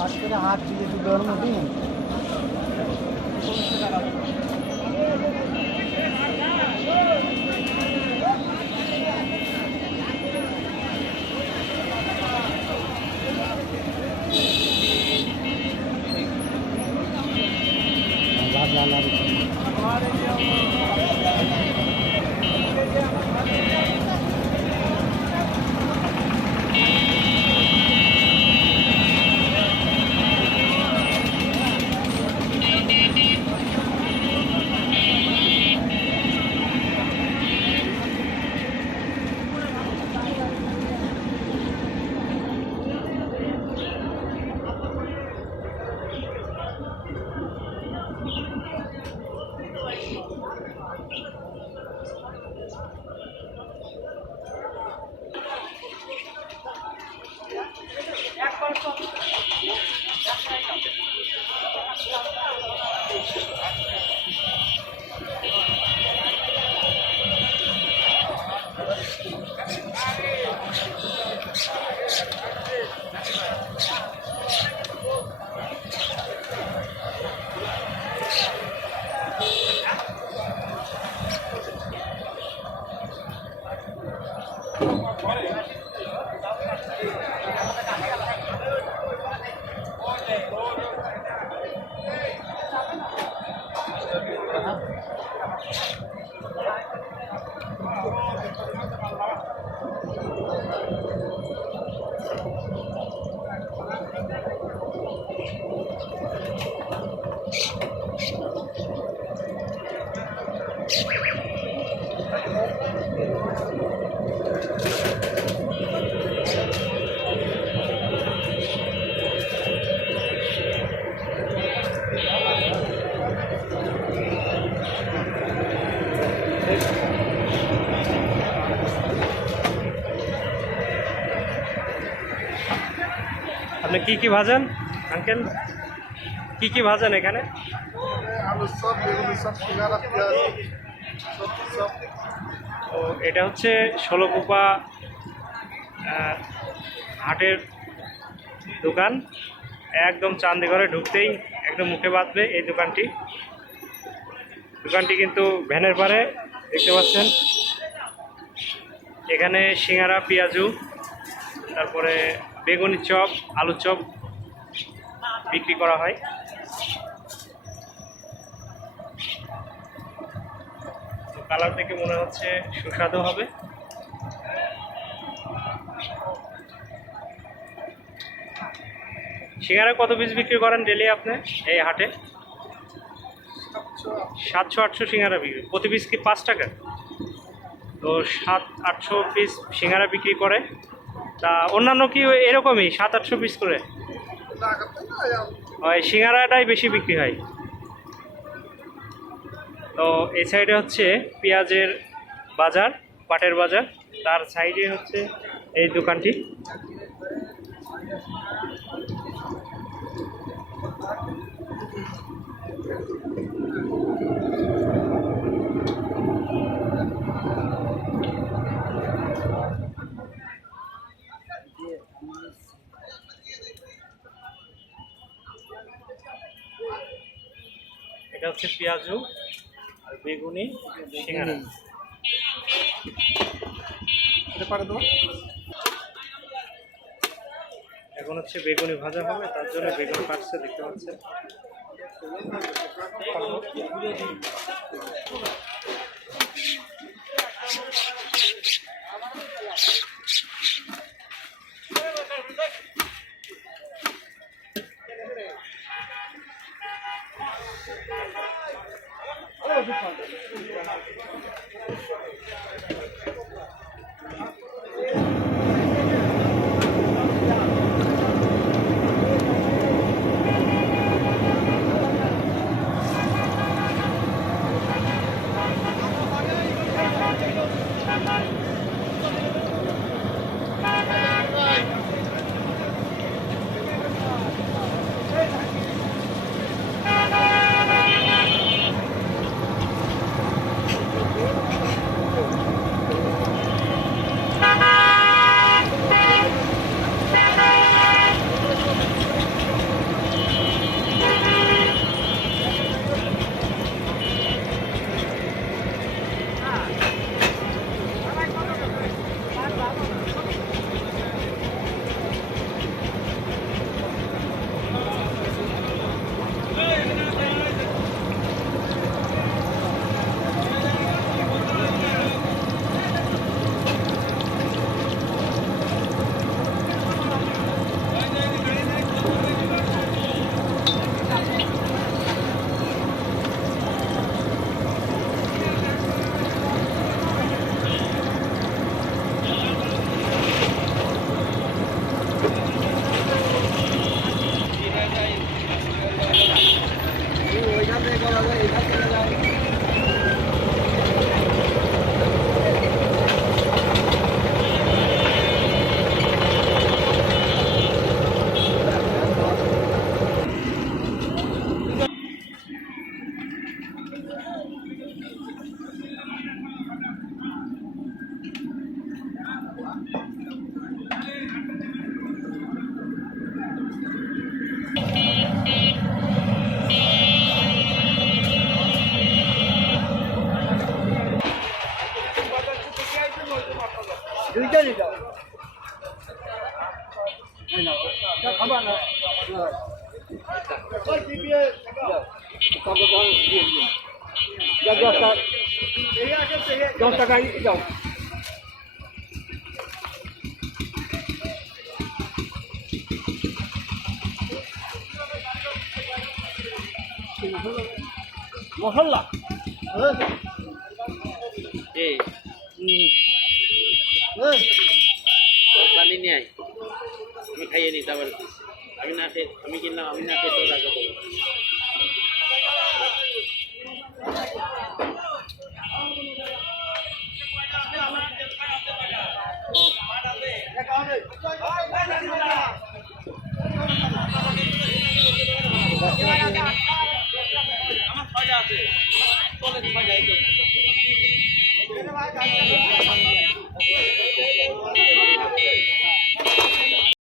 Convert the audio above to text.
হাত করে হাত দিয়ে দুটোর মধ্যে আপনি কি ভাজেন আঙ্কেল? কি ভাজেন এখানে? আলুর চপ, বেগুনের চপ, সিঙ্গারা, পেঁয়াজ সব। ও এটা হচ্ছে ষোলকুপা হাটের দোকান। একদম চান্দিঘরে ঢুকতেই একদম মুখে বাঁধবে এই দোকানটি। দোকানটি কিন্তু ভ্যানের পারে দেখতে পাচ্ছেন। এখানে সিঙ্গারা, পেঁয়াজু, তারপরে বেগুনি চপ, আলুর চপ বিক্রি করা হয়। কালার দেখে মনে হচ্ছে সুস্বাদু হবে। সিঙ্গারা কত পিস বিক্রি করেন ডেলি আপনি এই হাটে? 700-800 সিঙ্গারা বিক্রি। প্রতি পিস কি 5 টাকা? তো 700-800 পিস সিঙ্গারা বিক্রি করে। তা অন্যান্য কি এরকমই 700-800 পিস করে? ওই সিঙ্গারাটাই বেশি বিক্রি হয়। তো এই সাইডে হচ্ছে পেঁয়াজের বাজার, পাটের বাজার। তার সাইডে হচ্ছে এই দোকানটি। এটা হচ্ছে পেঁয়াজু আর বেগুনি সিঙ্গারা। এখন হচ্ছে বেগুনি ভাজা হবে, তার জন্য বেগুন কাটছে দেখতে পাচ্ছেন। খাবার না দশ টাকায় যাও মশলা এই পানি নিয়ে আয় আমি খাইয়ে নিই তারপরে আমি না খেয়ে আমি কিনলাম আমি না খেয়ে তো রাখা দেবো আমার ছয়টা আছে চলে ছয়টা এই তো